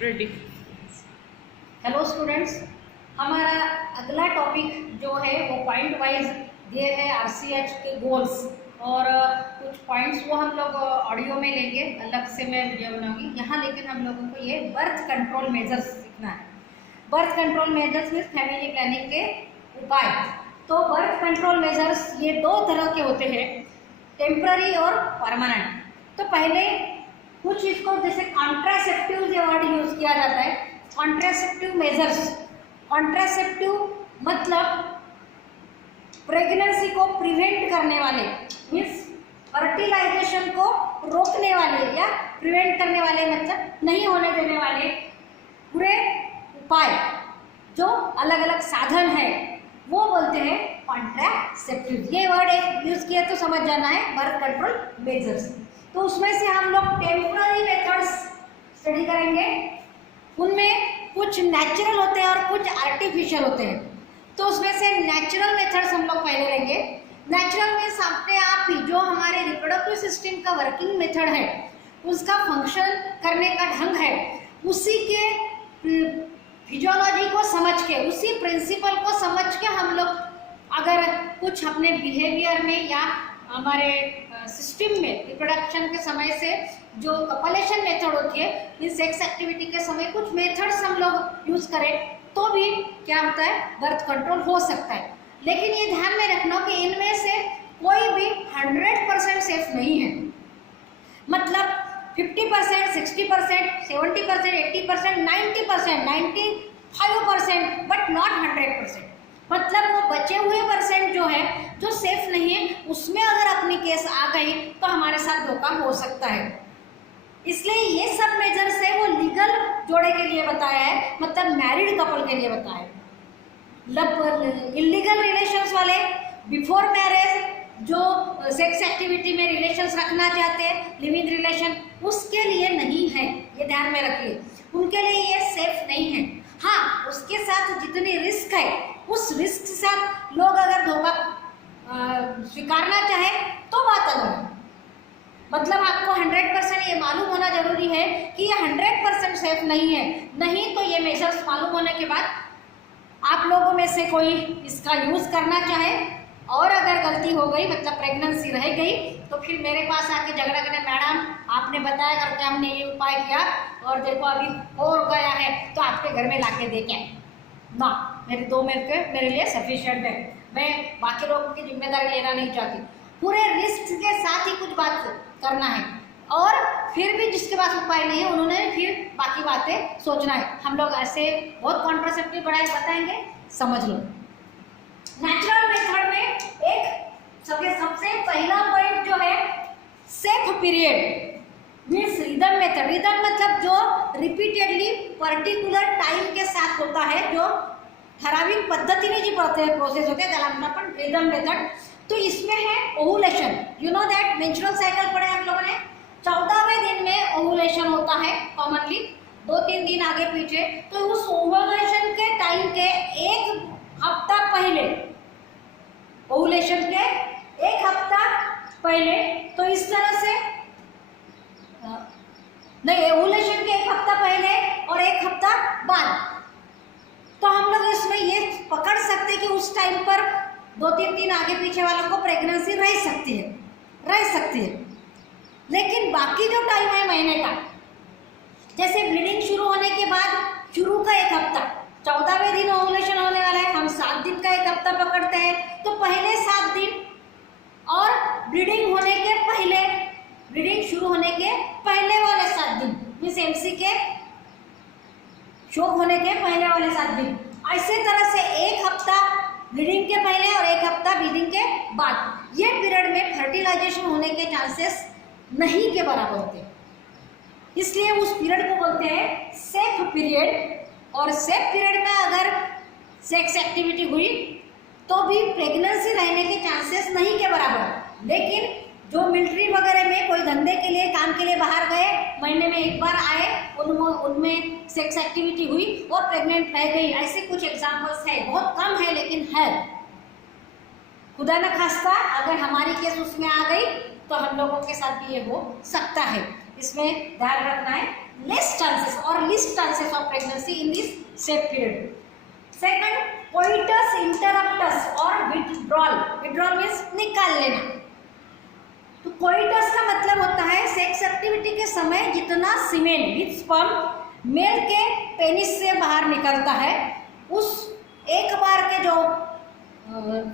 Ready. Hello students, हमारा अगला topic जो है वो पॉइंट वाइज दिए है आरसीएच के गोल्स और कुछ पॉइंट्स वो हम लोग ऑडियो में लेंगे, अलग से मैं वीडियो बनाऊंगी यहाँ। लेकिन हम लोगों को ये बर्थ कंट्रोल मेजर्स सीखना है। Birth control measures means family planning के उपाय। तो बर्थ कंट्रोल मेजर्स ये दो तरह के होते हैं, टेम्पररी और परमानेंट। तो पहले कुछ इसको जैसे कॉन्ट्रासेप्टिव वर्ड यूज किया जाता है, कॉन्ट्रासेप्टिव मेजर्स। कॉन्ट्रासेप्टिव मतलब प्रेगनेंसी को प्रिवेंट करने वाले, मीन्स फर्टिलाइजेशन को रोकने वाले या प्रिवेंट करने वाले, मतलब नहीं होने देने वाले पूरे उपाय जो अलग अलग साधन है वो बोलते हैं कॉन्ट्रासेप्टिव। ये वर्ड एक यूज किया तो समझ जाना है बर्थ कंट्रोल मेजर्स। तो उसमें से हम लोग टेम्पररी मेथड्स स्टडी करेंगे। उनमें कुछ नेचुरल होते हैं और कुछ आर्टिफिशियल होते हैं। तो उसमें से नेचुरल मेथड्स हम लोग पहले लेंगे। नेचुरल मीन्स अपने आप ही जो हमारे रिप्रोडक्टिव सिस्टम का वर्किंग मेथड है, उसका फंक्शन करने का ढंग है, उसी के फिजियोलॉजी को समझ के, उसी प्रिंसिपल को समझ के हम लोग अगर कुछ अपने बिहेवियर में या हमारे सिस्टम में रिप्रोडक्शन के समय से जो कपलेशन मेथड होती है, इस सेक्स एक्टिविटी के समय कुछ मेथड्स हम लोग यूज करें तो भी क्या होता है, बर्थ कंट्रोल हो सकता है। लेकिन ये ध्यान में रखना कि इनमें से कोई भी 100% सेफ नहीं है। मतलब 50%, 60%, 70%, 80%, 90%, 95%, बट नॉट 100%। मतलब वो बचे हुए परसेंट जो है, जो सेफ नहीं है, उसमें अगर अपनी केस आ गई तो हमारे साथ धोखा हो सकता है। इसलिए ये सब मेजर्स है वो लीगल जोड़े के लिए बताया है, मतलब मैरिड कपल के लिए बताया है। इलीगल रिलेशंस वाले बिफोर मैरिज जो सेक्स एक्टिविटी में रिलेशंस रखना चाहते हैं, लिव इन रिलेशन, उसके लिए नहीं है, ये ध्यान में रखिए। उनके लिए ये सेफ नहीं है। हाँ, उसके साथ जितनी रिस्क है, उस रिस्क के साथ लोग अगर धोखा स्वीकारना चाहे तो बात अलग है। मतलब आपको 100% ये मालूम होना जरूरी है कि ये 100% सेफ नहीं है। नहीं तो ये मेजर्स मालूम होने के बाद आप लोगों में से कोई इसका यूज करना चाहे और अगर गलती हो गई, मतलब प्रेगनेंसी रह गई, तो फिर मेरे पास आके झगड़ा करने, मैडम आपने बताया करके हमने ये उपाय किया और देखो अभी हो गया है, तो आपके घर में लाके दे क्या ना, मेरे लिए सफिशिएंट है। मैं बाकी लोगों की जिम्मेदारी लेना नहीं चाहती। पूरे रिस्क के साथ ही कुछ बात करना है और फिर भी जिसके पास उपाय नहीं है उन्होंने फिर बाकी बातें सोचना है। हम लोग ऐसे बहुत कॉन्ट्रासेप्टिव पढ़ाई बताएंगे, समझ लो। नेचुरल मेथड में एक सबसे पहला पॉइंट जो है safe period means rhythm method. Rhythm मतलब जो रिपीटेडली पर्टिकुलर टाइम के साथ होता है, जो ठराविक पद्धतीने जी प्रोसेस होते हैं, त्याला म्हणतो आपण रिदम मेथड। तो इसमें है ovulation. You know that menstrual cycle पढ़े हम लोगों ने। 14वें दिन में ओवुलेशन होता है कॉमनली, 2-3 दिन आगे पीछे। तो उस ओवुलेशन के टाइम के एक हफ्ता पहले, ओवुलेशन के एक हफ्ता पहले, तो इस तरह से नहीं, ओवुलेशन के एक हफ्ता पहले और एक हफ्ता बाद, तो हम लोग इसमें ये पकड़ सकते हैं कि उस टाइम पर 2-3 दिन आगे पीछे वालों को प्रेगनेंसी रह सकती है। लेकिन बाकी जो टाइम है महीने का, जैसे ब्लीडिंग शुरू होने के बाद शुरू का एक हफ्ता, 14वें दिन ओवुलेशन होने वाला है, हम 7 दिन का एक हफ्ता पकड़ते हैं, तो पहले 7 दिन और ब्लीडिंग होने के पहले, ब्लीडिंग शुरू होने के पहले वाले 7 दिन, मीन्स एमसी के शो होने के पहले वाले 7 दिन। ऐसे तरह से एक हफ्ता ब्लीडिंग के पहले और एक हफ्ता ब्लीडिंग के बाद, ये पीरियड में फर्टिलाइजेशन होने के चांसेस नहीं के बराबर होते, इसलिए उस पीरियड को बोलते हैं सेफ पीरियड। और सेफ पीरियड में अगर सेक्स एक्टिविटी हुई तो भी प्रेगनेंसी रहने के चांसेस नहीं के बराबर। लेकिन जो मिलिट्री वगैरह में कोई धंधे के लिए, काम के लिए बाहर गए, महीने में एक बार आए, उनमें सेक्स एक्टिविटी हुई और प्रेग्नेंट रह गई, ऐसे कुछ एग्जांपल्स है। बहुत कम है लेकिन है। खुदा न खास्ता अगर हमारी केस उसमें आ गई तो हम लोगों के साथ भी ये हो सकता है। इसमें ध्यान रखना है, लेस चांसेस। और least chances of pregnancy in this safe period. Second, coitus interruptus or withdrawal. Withdrawal means निकाल लेना. तो कोइटस का मतलब होता है सेक्स एक्टिविटी के समय जितना सीमेन विथ स्पर्म मेल के पेनिस से बाहर निकलता है, उस एक बार के जो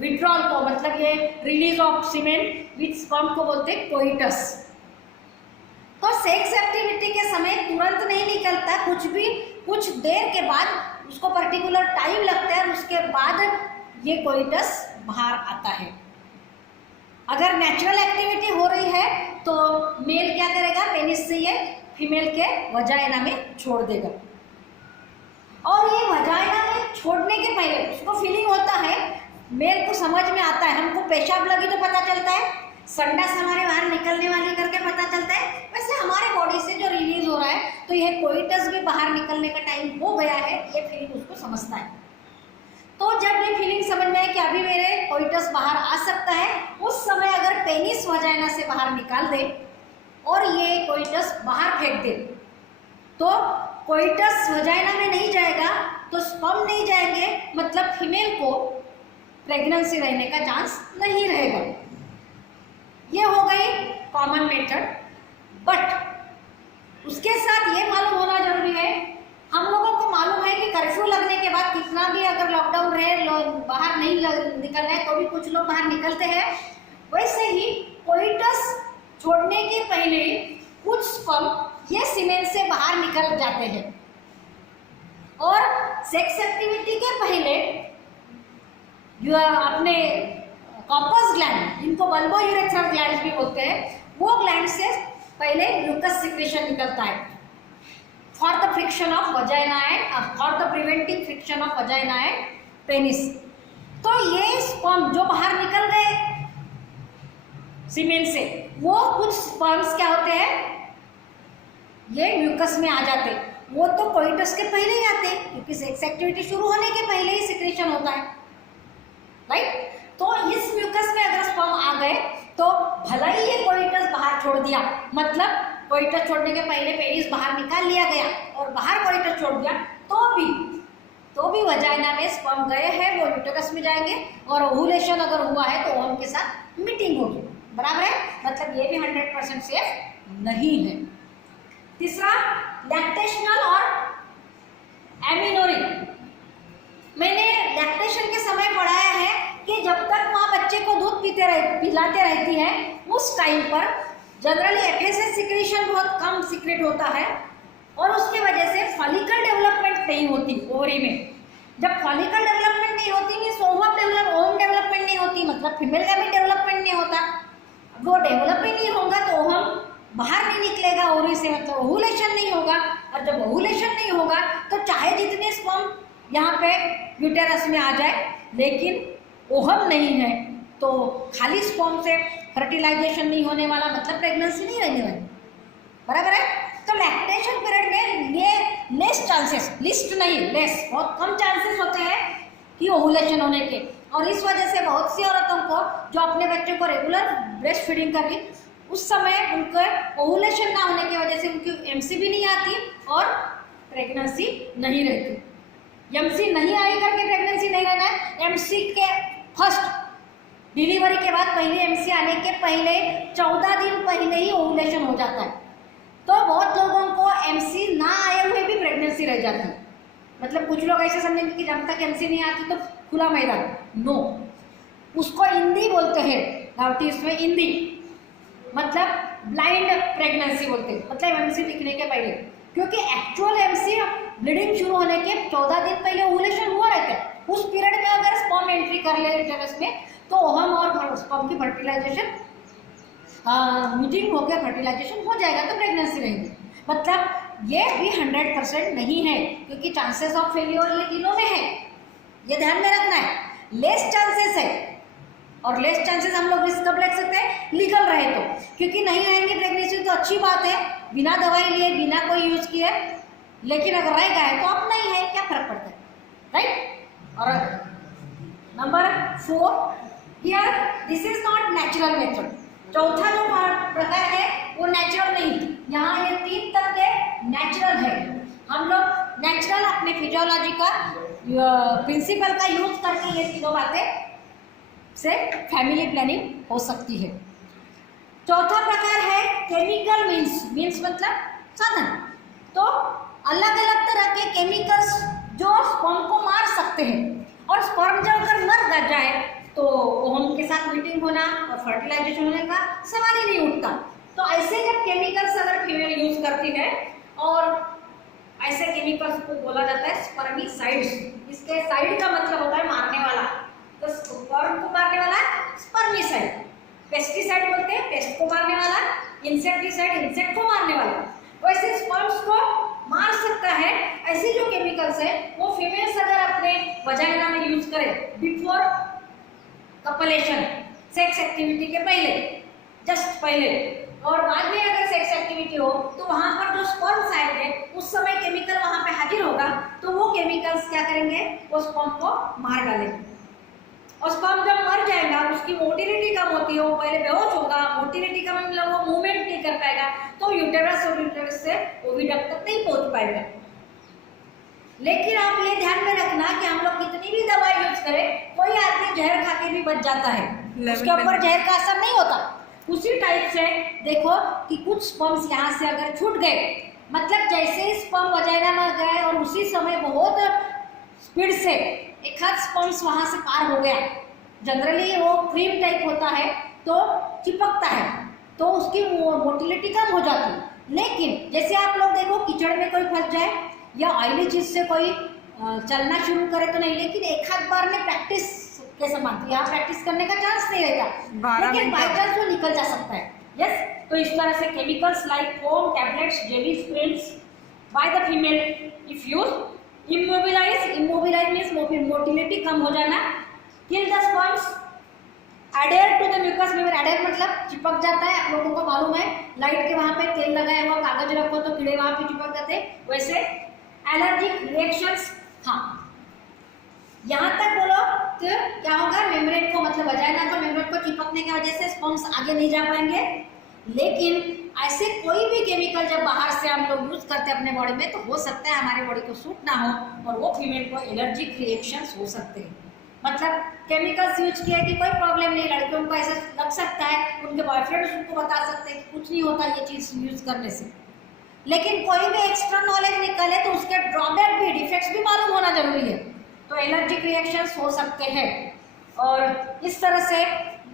विड्रॉल को, मतलब ये release of semen with sperm को बोलते हैं कोइटस. तो सेक्स एक्टिविटी के समय तुरंत नहीं निकलता, कुछ देर के बाद उसको पर्टिकुलर टाइम लगता है, उसके बाद ये कोइटस बाहर आता है. अगर नेचुरल एक्टिविटी हो रही है तो मेल क्या करेगा, पेनिस से ये फीमेल के वजाइना में छोड़ देगा. और ये वजाइना में छोड़ने के पहले उसको फीलिंग होता है, मेल को समझ में आता है, हमको पेशाब लगी तो पता चलता है, संडास हमारे बाहर निकलने वाली करके पता चलता है, वैसे हमारे बॉडी से जो रिलीज हो रहा है तो यह कोइटस भी बाहर निकलने का टाइम हो गया है, ये फीलिंग उसको समझता है. तो जब ये फीलिंग समझ में आए कि अभी मेरे कोइटस बाहर आ सकता है, उस समय अगर पेनिस वजाइना से बाहर निकाल दे और ये कोइटस बाहर फेंक दे, तो कोइटस वजाइना में नहीं जाएगा तो स्पर्म नहीं जाएंगे, मतलब फीमेल को प्रेगनेंसी रहने का चांस नहीं रहेगा. ये हो गई कॉमन मेथड. बट उसके साथ ये मालूम होना जरूरी है, हम लोगों को मालूम है कि कर्फ्यू लगने के बाद कितना भी अगर लॉकडाउन रहे, बाहर नहीं निकलना है तो भी कुछ लोग बाहर निकलते हैं. वैसे ही कोइटस छोड़ने के पहले कुछ स्पर्म ये सीमेन से बाहर निकल जाते हैं, और सेक्स एक्टिविटी के पहले जो अपने कॉर्पस ग्लैंड, जिनको बल्बोयूरेथ्रल ग्लैंड भी बोलते हैं, वो ग्लैंड से पहले म्यूकस सिक्रेशन निकलता है for the friction of vagina and for the preventing friction of vagina and penis. तो ये स्पर्म जो बाहर निकल गए सीमेन से, वो कुछ स्पर्म्स क्या होते हैं, ये म्यूकस में आ जाते. वो तो कोइटस के पहले ही आते हैं, क्योंकि सेक्स एक्टिविटी शुरू होने के पहले ही सिक्रेशन होता है, राइट. तो इस म्यूकस में अगर स्पर्म आ गए तो भला ही ये कोइटस बाहर छोड़ दिया, मतलब कोइटस छोड़ने के पहले पेनिस बाहर निकाल लिया गया और बाहर कोइटस छोड़ दिया, तो भी वजाइना में स्पर्म गए हैं, वो यूटेरस में जाएंगे, और ओव्यूलेशन अगर हुआ है तो ओवम के साथ मीटिंग होगी. बराबर है, मतलब ये भी 100% सेफ नहीं है. तीसरा, लैक्टेशनल और एमिनोरी. मैंने लैक्टेशन के समय पढ़ाया है कि जब तक माँ बच्चे को दूध पिलाते रहती है, उस टाइम पर जनरली एफएसएच सिक्रेशन बहुत कम सीक्रेट होता है, और उसके वजह से फॉलिकल डेवलपमेंट नहीं होती ओवरी में. जब फॉलिकल डेवलपमेंट नहीं होती, मीन्स ओवम डेवलपमेंट नहीं होती, मतलब फीमेल का भी डेवलपमेंट नहीं होता. वो डेवलप ही नहीं होगा तो ओवम बाहर नहीं निकलेगा ओवरी से, मतलब ओव्यूलेशन नहीं होगा. और जब ओव्यूलेशन नहीं होगा तो चाहे जितने स्पर्म यहाँ पे यूटेरस में आ जाए, लेकिन ओवम नहीं है, तो खाली स्पर्म से फर्टिलाइजेशन नहीं होने वाला, मतलब प्रेगनेंसी नहीं रहने वाली. बराबर है. तो लैक्टेशन पीरियड में ये लेस चांसेस, लिस्ट नहीं लेस, बहुत कम चांसेस होते हैं कि ओव्यूलेशन होने के. और इस वजह से बहुत सी औरतों को जो अपने बच्चों को रेगुलर ब्रेस्ट फीडिंग कर रही, उस समय उनके ओव्यूलेशन ना होने की वजह से उनकी एमसी भी नहीं आती और प्रेगनेंसी नहीं रहती. एमसी नहीं आई करके प्रेगनेंसी नहीं रहना है. एमसी के फर्स्ट डिलीवरी के बाद पहले एमसी आने के पहले 14 दिन पहले ही ओव्यूलेशन हो जाता है. तो बहुत लोगों को एमसी ना आए हुए भी प्रेगनेंसी रह जाती है. मतलब कुछ लोग ऐसे समझेंगे कि जब तक एमसी नहीं आती तो खुला मैदान. नो, उसको इंदी बोलते हैं, नाउटिस में इंदी, मतलब ब्लाइंड प्रेगनेंसी बोलते हैं, मतलब एमसी दिखने के पहले. क्योंकि एक्चुअल एमसी ब्लीडिंग शुरू होने के 14 दिन पहले ओव्यूलेशन हुआ रहता है. उस पीरियड में अगर स्पर्म एंट्री कर ले यूटेरस में तो ओवम और स्पर्म की फर्टिलाइजेशन मीटिंग होकर फर्टिलाइजेशन हो जाएगा, तो प्रेगनेंसी रहेगी. मतलब ये भी 100% नहीं है, क्योंकि चांसेस ऑफ फेलियर ये तीनों में है, ये ध्यान में रखना है. लेस चांसेस है, और लेस चांसेस हम लोग रिस्क कब ले सकते हैं, लीगल रहे तो. क्योंकि नहीं रहेंगे प्रेगनेंसी तो अच्छी बात है, बिना दवाई लिए, बिना कोई यूज किए. लेकिन अगर रह गए तो अपना ही है, क्या फर्क पड़ता है, राइट. और number 4, here this is not natural method. चौथा जो प्रकार है वो नेचुरल नहीं. यहाँ ये 3 तक के नेचुरल है. हम लोग नेचुरल अपने फिजियोलॉजी का प्रिंसिपल का यूज करके ये तीनों बातें से फैमिली प्लानिंग हो सकती है। चौथा प्रकार है केमिकल मीन्स मतलब साधन। तो अलग अलग तरह के केमिकल्स जो स्पर्म को मार सकते हैं, और स्पर्म जब अगर मर जाए तो उनके साथ मीटिंग होना और फर्टिलाइजेशन होने का सवाल ही नहीं उठता। तो ऐसे जब केमिकल्स अगर फीमेल यूज करती है, और ऐसे केमिकल्स को बोला जाता है स्पर्मिसाइड्स। इसके साइड का मतलब होता है मारने वाला, तो स्पर्म को मारने वाला स्पर्मिसाइड। पेस्टिसाइड बोलते हैं पेस्ट को मारने वाला, इंसेक्टिसाइड इंसेक्ट को मारने वाला। वैसे स्पर्म्स को मार सकता है ऐसे जो केमिकल्स है वो फीमेल्स अगर अपने वजाइना में यूज करें बिफोर कपलेशन, सेक्स एक्टिविटी के पहले, जस्ट पहले, और बाद में अगर सेक्स एक्टिविटी हो तो वहां पर जो स्पर्म साइड है उस समय केमिकल वहां पे हाजिर होगा, तो वो केमिकल्स क्या करेंगे, वो स्पर्म को मार डालेंगे। और स्पर्म जब मर जाएगा उसकी मोटिलिटी कम होती है, वो पहले बेहोश होगा, मोटिलिटी कम मतलब वो मूवमेंट नहीं कर पाएगा, तो यूटेरस और यूटेरस से ओविडक्ट तक नहीं पहुंच पाएगा। लेकिन आप ये ध्यान में रखना कि हम लोग कितनी भी दवाई यूज करें, कोई आदमी जहर खा के भी बच जाता है, उसके ऊपर जहर का असर नहीं होता। उसी टाइप से देखो कि कुछ स्पर्म्स यहाँ से अगर छूट गए, मतलब जैसे ही स्पर्म वजाइना में गए और उसी समय बहुत स्पीड से एक हाथ स्पर्म्स वहाँ से पार हो गया, जनरली वो क्रीम टाइप होता है तो चिपकता है, तो उसकी मोटिलिटी कम हो जाती है। लेकिन जैसे आप लोग देखो कीचड़ में कोई फंस जाए या ऑयली चीज से कोई चलना शुरू करे तो नहीं, लेकिन एक हाथ बार में प्रैक्टिस के समान, यहाँ प्रैक्टिस करने का चांस नहीं रहता, लेकिन बाई चांस वो निकल जा सकता है। यस, तो इस तरह से chemicals like foam, tablets, jelly sprays by the female if use immobilise means motility कम हो जाना, kill the sperms, adhere to the mucous membrane. Adhere मतलब चिपक जाता है, आप लोगों को मालूम है, लाइट के वहां पे तेल लगाया हुआ कागज रखो तो कीड़े वहां पे चिपक जाते हैं, वैसे एलर्जिक रिएक्शंस। हाँ, यहाँ तक बोलो तो क्या होगा, मेम्ब्रेन को मतलब वजाइना को मेम्ब्रेन को चिपकने की वजह से स्पर्म्स आगे नहीं जा पाएंगे। लेकिन ऐसे कोई भी केमिकल जब बाहर से हम लोग यूज करते हैं अपने बॉडी में, तो हो सकता है हमारे बॉडी को सूट ना हो और वो फीमेल को एलर्जिक रिएक्शंस हो सकते हैं। मतलब केमिकल्स यूज किया कि कोई प्रॉब्लम नहीं, लड़कियों को ऐसा लग सकता है, उनके बॉयफ्रेंड्स उनको बता सकते हैं कि कुछ नहीं होता ये चीज यूज करने से। लेकिन कोई भी एक्स्ट्रा नॉलेज निकले तो उसके ड्रॉबैक भी, डिफेक्ट्स भी मालूम होना जरूरी है। तो एलर्जिक रिएक्शंस हो सकते हैं, और इस तरह से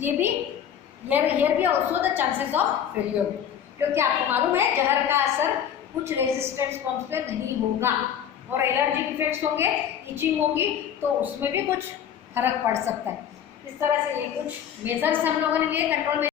ये भी हियर भी also the chances of failure, क्योंकि आपको मालूम है जहर का असर कुछ रेजिस्टेंस फॉर्म्स पे नहीं होगा, और एलर्जिक इफेक्ट्स होंगे, इचिंग होगी, तो उसमें भी कुछ फर्क पड़ सकता है। इस तरह से ये कुछ मेजर्स हम लोगों ने लिए कंट्रोल में।